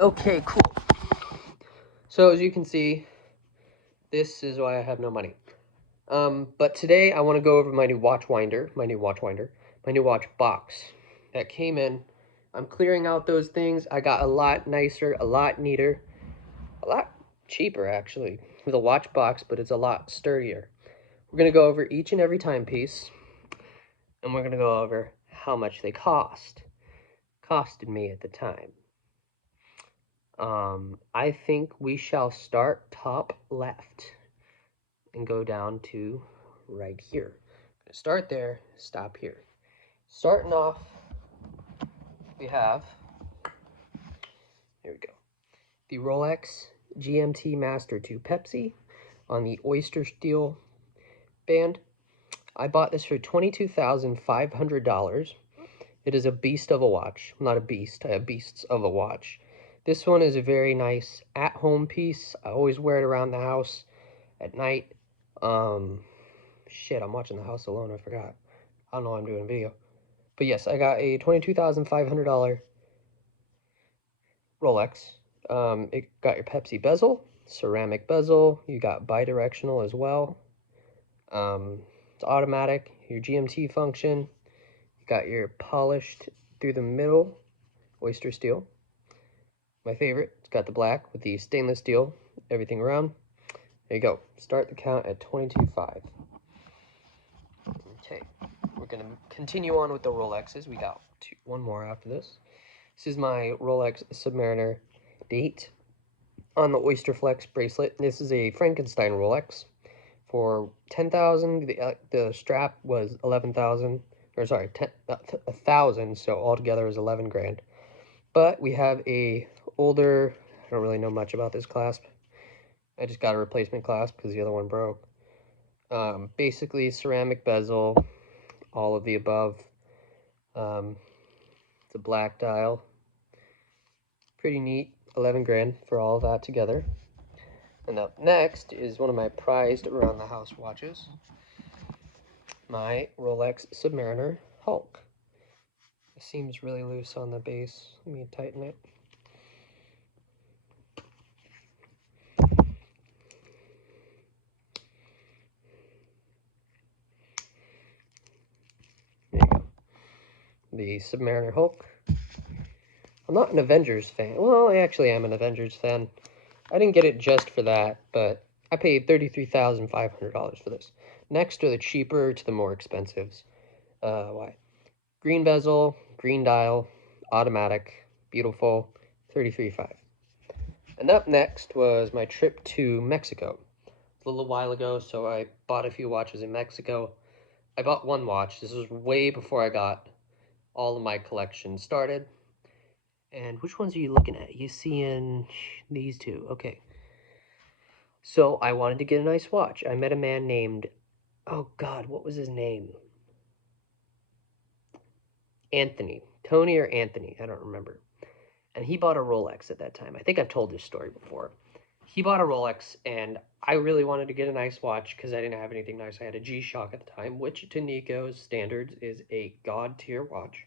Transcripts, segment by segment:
Okay, cool. So as you can see, this is why I have no money. But today I want to go over my new watch box that came in. I'm clearing out those things. I got a lot nicer, a lot neater, a lot cheaper actually with a watch box, but it's a lot sturdier. We're gonna go over each and every timepiece, and we're gonna go over how much they costed me at the time. I think we shall start top left and go down to right here. Start there, stop here. Starting off, we have, here we go, the Rolex GMT Master 2 Pepsi on the Oyster Steel band. I bought this for $22,500. It is a beast of a watch. Not a beast, I have beasts of a watch. This one is a very nice at-home piece. I always wear it around the house at night. Shit, I'm watching The House Alone, I forgot. I don't know why I'm doing a video. But yes, I got a $22,500 Rolex. It got your Pepsi bezel, ceramic bezel. You got bidirectional as well. It's automatic, your GMT function. You got your polished through the middle oyster steel. My favorite, it's got the black with the stainless steel, everything around. There you go. Start the count at 22.5. Okay, we're gonna continue on with the Rolexes. We got one more after this. This is my Rolex Submariner date on the Oyster Flex bracelet. This is a Frankenstein Rolex for $10,000. The strap was 11,000, or sorry, 1,000. So altogether is 11 grand. But we have a older. I don't really know much about this clasp. I just got a replacement clasp because the other one broke. Basically ceramic bezel, all of the above. It's a black dial. Pretty neat. 11 grand for all of that together. And up next is one of my prized around the house watches, my Rolex Submariner Hulk. It seems really loose on the base. Let me tighten it. There you go. The Submariner Hulk. I'm not an Avengers fan. Well, I actually am an Avengers fan. I didn't get it just for that, but I paid $33,500 for this. Next are the cheaper to the more expensives. Why? Green bezel, green dial, automatic, beautiful, $33,500. And up next was my trip to Mexico. A little while ago, so I bought a few watches in Mexico. I bought one watch. This was way before I got all of my collection started. And which ones are you looking at? You seeing these two? Okay. So I wanted to get a nice watch. I met a man named, oh God, what was his name? Anthony. Tony or Anthony, I don't remember. And he bought a Rolex at that time. I think I've told this story before. He bought a Rolex, and I really wanted to get a nice watch because I didn't have anything nice. I had a G-Shock at the time, which to Nico's standards is a god tier watch.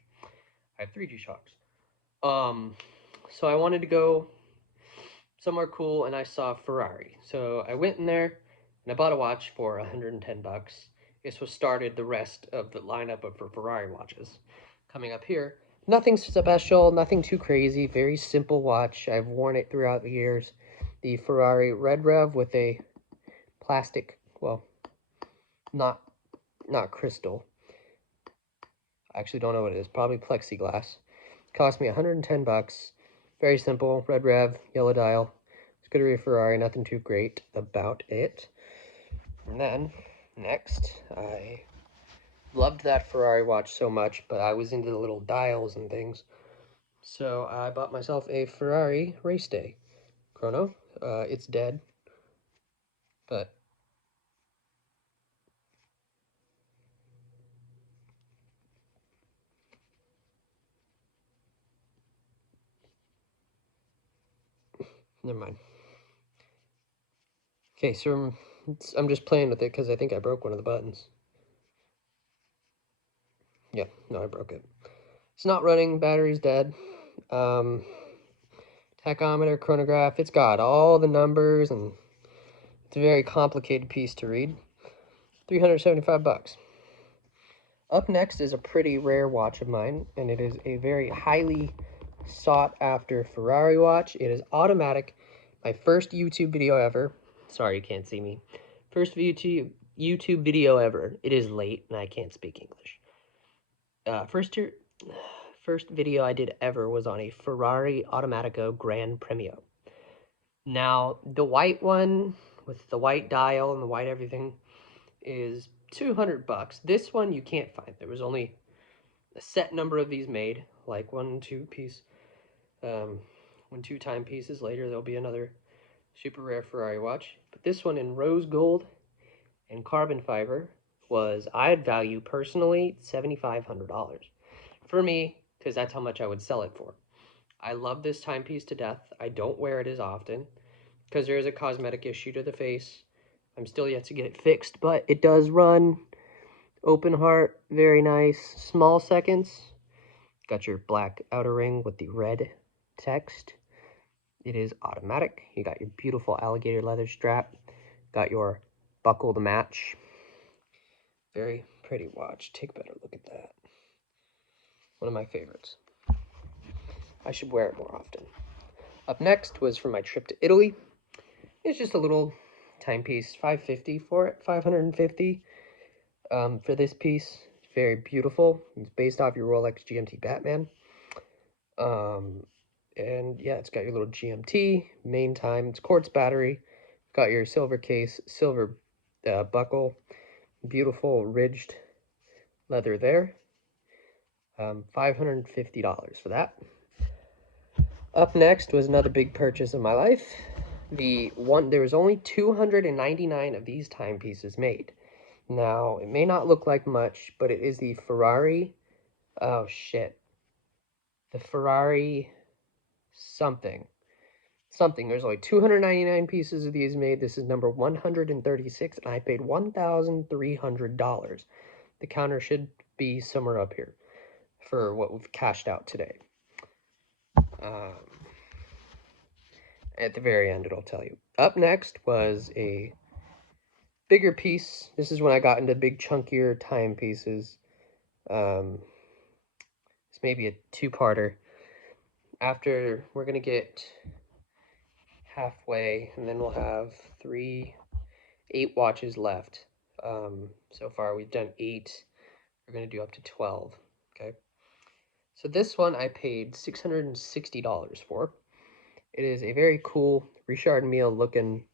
I have 3 G-Shocks. So I wanted to go somewhere cool, and I saw Ferrari. So I went in there, and I bought a watch for 110 bucks. This was started the rest of the lineup of Ferrari watches. Coming up here, nothing special, nothing too crazy, very simple watch. I've worn it throughout the years. The Ferrari Red Rev with a plastic, well, not crystal. I actually don't know what it is, probably plexiglass. It cost me 110 bucks. Very simple, Red Rev, yellow dial. Scuderia Ferrari, nothing too great about it. And then, next, I loved that Ferrari watch so much, but I was into the little dials and things. So I bought myself a Ferrari Race Day chrono. It's dead, but never mind. Okay, so I'm just playing with it because I think I broke one of the buttons. Yeah, no, I broke it. It's not running, battery's dead. tachometer, chronograph. It's got all the numbers, and it's a very complicated piece to read. $375. Up next is a pretty rare watch of mine, and it is a very highly sought after Ferrari watch. It is automatic. My first YouTube video ever. Sorry, you can't see me. First YouTube video ever. It is late, and I can't speak English. First video I did ever was on a Ferrari Automatico Gran Premio. Now, the white one with the white dial and the white everything is $200. This one you can't find. There was only a set number of these made, like 1 2 timepieces later there'll be another super rare Ferrari watch. But this one in rose gold and carbon fiber was, I'd value personally $7,500 for me, because that's how much I would sell it for. I love this timepiece to death. I don't wear it as often because there is a cosmetic issue to the face. I'm still yet to get it fixed, but it does run. Open heart, very nice. Small seconds. Got your black outer ring with the red text. It is automatic. You got your beautiful alligator leather strap. Got your buckle to match. Very pretty watch. Take a better look at that. One of my favorites. I should wear it more often. Up next was for my trip to Italy. It's just a little timepiece, $550 for it, $550 for this piece. It's very beautiful. It's based off your Rolex GMT Batman. And yeah, it's got your little GMT, main time. It's quartz battery. Got your silver case, silver buckle, beautiful ridged leather there. $550 for that. Up next was another big purchase of my life. There was only 299 of these timepieces made. Now, it may not look like much, but it is the Ferrari, oh shit, the Ferrari something. There's only 299 pieces of these made. This is number 136, and I paid $1,300. The counter should be somewhere up here for what we've cashed out today. At the very end, it'll tell you. Up next was a bigger piece. This is when I got into big, chunkier timepieces. It's maybe a two-parter. After, we're going to get halfway, and then we'll have 8 watches left. So far, we've done 8. We're going to do up to 12, okay? So this one I paid $660 for. It is a very cool Richard Mille looking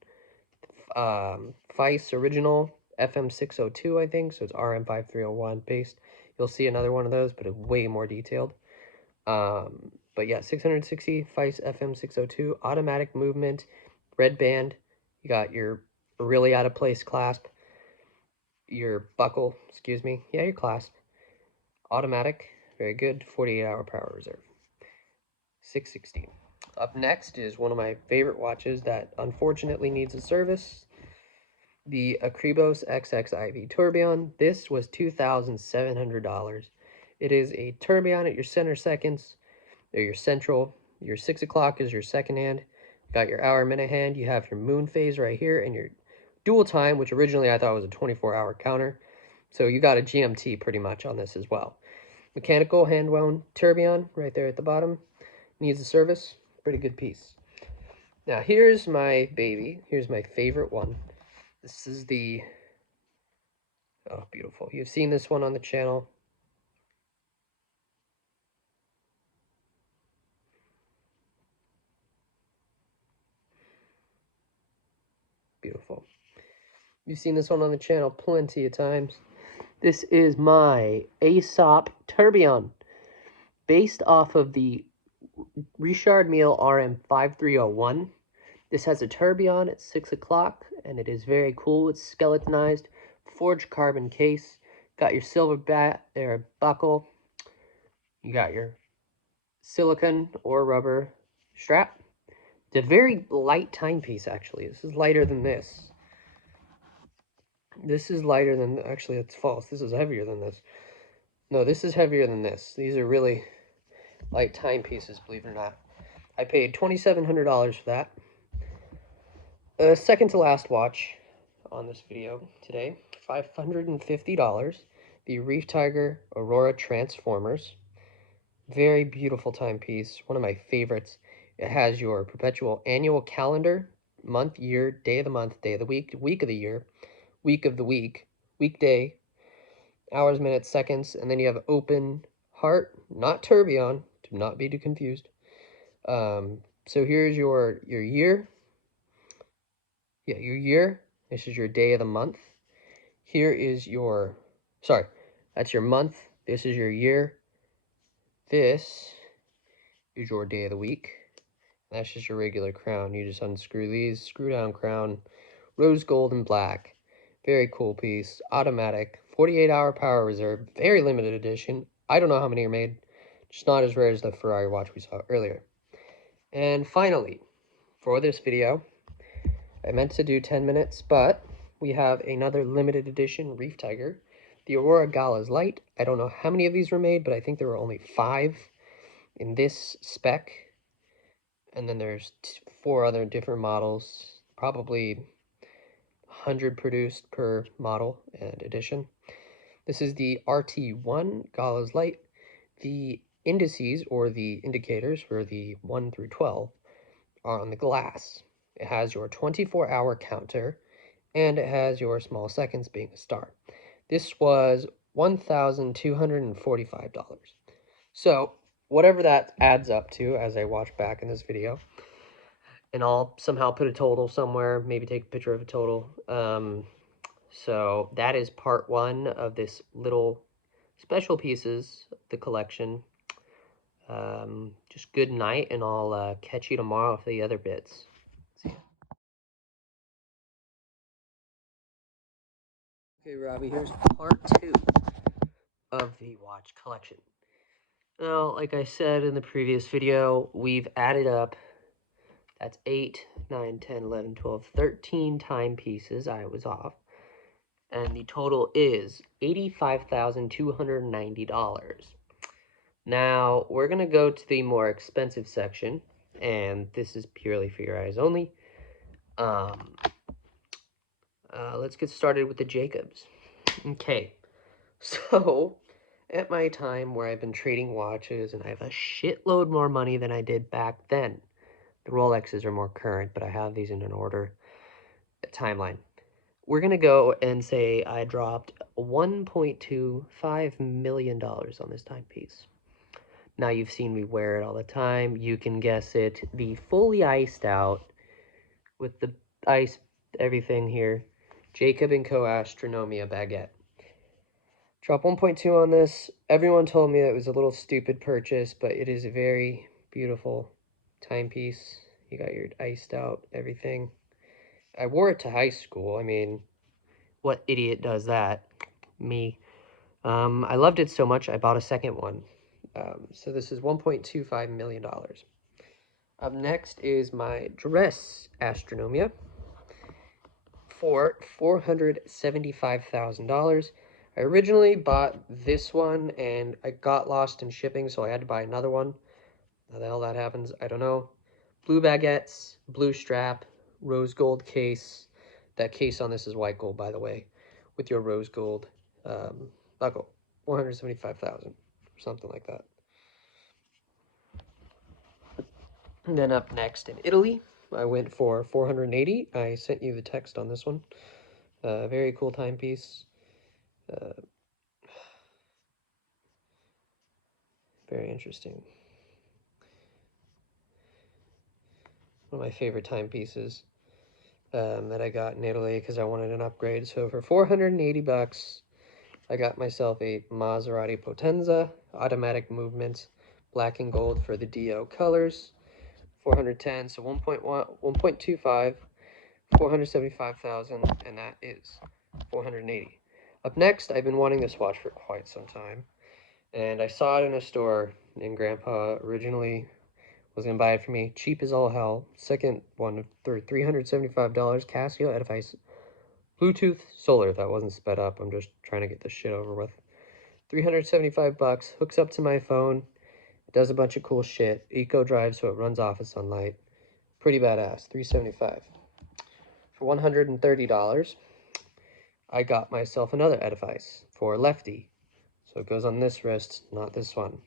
Feiss original FM602, I think. So it's RM5301 based. You'll see another one of those, but it's way more detailed. But yeah, 660 Feiss FM602, automatic movement, red band. You got your really out of place clasp, your buckle, excuse me. Yeah, your clasp. Automatic, very good. 48-hour power reserve. $660. Up next is one of my favorite watches that unfortunately needs a service. The Akribos XXIV Tourbillon. This was $2,700. It is a tourbillon at your center seconds. They're your central. Your 6 o'clock is your second hand. You got your hour minute hand. You have your moon phase right here and your dual time, which originally I thought was a 24-hour counter. So you got a GMT pretty much on this as well. Mechanical hand-wound tourbillon right there at the bottom. Needs a service. Pretty good piece. Now here's my baby. Here's my favorite one. This is the, oh, beautiful. You've seen this one on the channel. Beautiful. You've seen this one on the channel plenty of times. This is my Aesop Tourbillon, based off of the Richard Mille RM5301. This has a tourbillon at 6 o'clock, and it is very cool. It's skeletonized, forged carbon case. Got your silver buckle. You got your silicone or rubber strap. It's a very light timepiece, actually. This is lighter than this. This is lighter than, actually, that's false. This is heavier than this. No, this is heavier than this. These are really light timepieces, believe it or not. I paid $2,700 for that. Second to last watch on this video today, $550. The Reef Tiger Aurora Transformers. Very beautiful timepiece, one of my favorites. It has your perpetual annual calendar, month, year, day of the month, day of the week, week of the year, week of the week, weekday, hours, minutes, seconds, and then you have open heart, not tourbillon, to not be too confused. So here's your year. Yeah, your year. This is your day of the month. Here is your, sorry, that's your month. This is your year. This is your day of the week. That's just your regular crown. You just unscrew these, screw down crown, rose gold and black. Very cool piece. Automatic, 48-hour power reserve, very limited edition. I don't know how many are made. Just not as rare as the Ferrari watch we saw earlier. And finally, for this video, I meant to do 10 minutes, but we have another limited edition Reef Tiger, the Aurora Galas Light. I don't know how many of these were made, but I think there were only 5 in this spec. And then there's 4 other different models, probably 100 produced per model and edition. This is the RT1 Galas Light. The indices, or the indicators for the 1 through 12, are on the glass. It has your 24-hour counter, and it has your small seconds being a star. This was $1,245. So, whatever that adds up to as I watch back in this video, and I'll somehow put a total somewhere, maybe take a picture of a total. So that is part 1 of this little special pieces, the collection. Just good night, and I'll catch you tomorrow for the other bits. See ya. Okay, Robbie, here's part 2 of the watch collection. Now, like I said in the previous video, we've added up, that's 8, 9, 10, 11, 12, 13 timepieces. I was off. And the total is $85,290. Now, we're going to go to the more expensive section, and this is purely for your eyes only. Let's get started with the Jacobs. Okay, so at my time where I've been trading watches and I have a shitload more money than I did back then. The Rolexes are more current, but I have these in an order timeline. We're going to go and say I dropped $1.25 million on this timepiece. Now you've seen me wear it all the time. You can guess it. The fully iced out with the ice, everything here. Jacob & Co. Astronomia baguette. Drop 1.2 on this. Everyone told me that it was a little stupid purchase, but it is a very beautiful timepiece. You got your iced out everything. I wore it to high school. I mean, what idiot does that? Me. I loved it so much, I bought a second one. So this is $1.25 million. Up next is my dress Astronomia for $475,000. I originally bought this one, and I got lost in shipping, so I had to buy another one. How the hell that happens, I don't know. Blue baguettes, blue strap, rose gold case. That case on this is white gold, by the way, with your rose gold buckle. 475,000, something like that. And then up next in Italy, I went for 480. I sent you the text on this one. Very cool timepiece. Very interesting. One of my favorite timepieces that I got in Italy because I wanted an upgrade. So for 480 bucks, I got myself a Maserati Potenza, automatic movement, black and gold for the DO colors. 410, so 1.1, 1.25, 475,000, and that is 480. Up next, I've been wanting this watch for quite some time, and I saw it in a store, and Grandpa originally was going to buy it for me, cheap as all hell. Second one for $375, Casio Edifice Bluetooth Solar. That wasn't sped up, I'm just trying to get this shit over with. 375 bucks, hooks up to my phone, It does a bunch of cool shit. Eco drive, so it runs off of sunlight. Pretty badass. $375. For $130, I got myself another Edifice for lefty. So it goes on this wrist, not this one.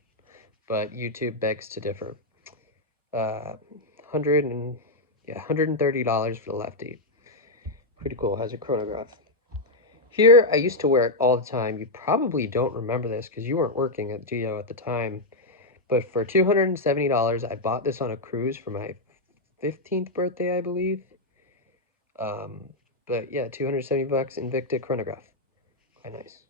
But YouTube begs to differ. $130 for the lefty. Pretty cool. Has a chronograph. Here, I used to wear it all the time. You probably don't remember this because you weren't working at Geo at the time. But for $270, I bought this on a cruise for my 15th birthday, I believe. But yeah, 270 bucks, Invicta chronograph. Quite nice.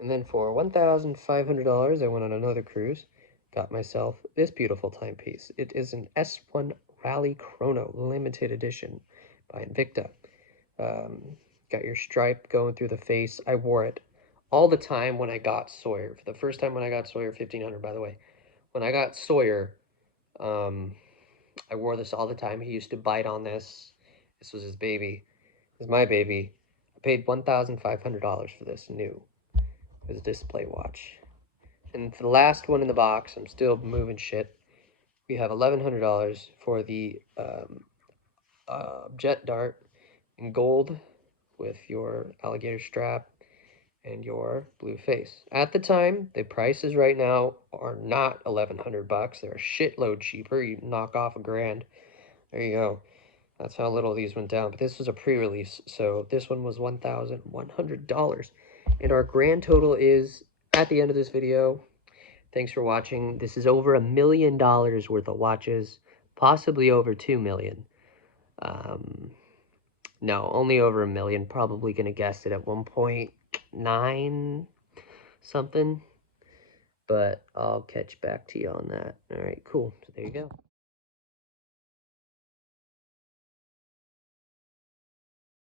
And then for $1,500, I went on another cruise. Got myself this beautiful timepiece. It is an S1 Rally Chrono limited edition by Invicta. Got your stripe going through the face. I wore it all the time when I got Sawyer. For the first time when I got Sawyer, 1500 by the way. When I got Sawyer, I wore this all the time. He used to bite on this. This was his baby. This is my baby. I paid $1,500 for this new. It was a display watch. And for the last one in the box, I'm still moving shit. We have $1,100 for the Jet Dart in gold with your alligator strap and your blue face. At the time, the prices right now are not $1,100. They're a shitload cheaper. You knock off $1,000. There you go. That's how little these went down. But this was a pre-release, so this one was $1,100. And our grand total is, at the end of this video, thanks for watching. This is over $1 million worth of watches, possibly over 2 million. No, only over $1 million. Probably gonna guess it at 1.9 something. But I'll catch back to you on that. All right, cool. So there you go.